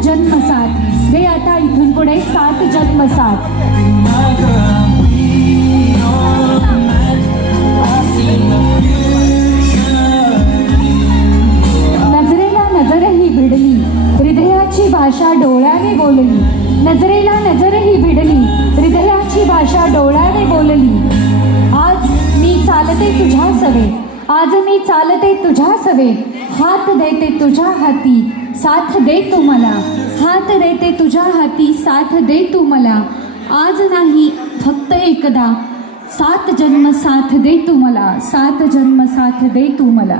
जन्म साथ दे आता इथून पुढे 7 जन्म साथ। नजरेला नजर ही भिडली हृदयाची भाषा डोळ्याने बोलली, नजरेला नजर ही भिडली हृदयाची भाषा डोळ्याने बोलली। आज मी चालते तुझ्या सवे, आज मी चालते तुझ्या सवे, हात देते तुझ्या हाती साथ दे तू मला, हात देते तुझ्या हाती साथ दे तू मला। आज नाही फक्त एकदा 7 जन्म साथ दे तू मला, 7 जन्म साथ दे तू मला।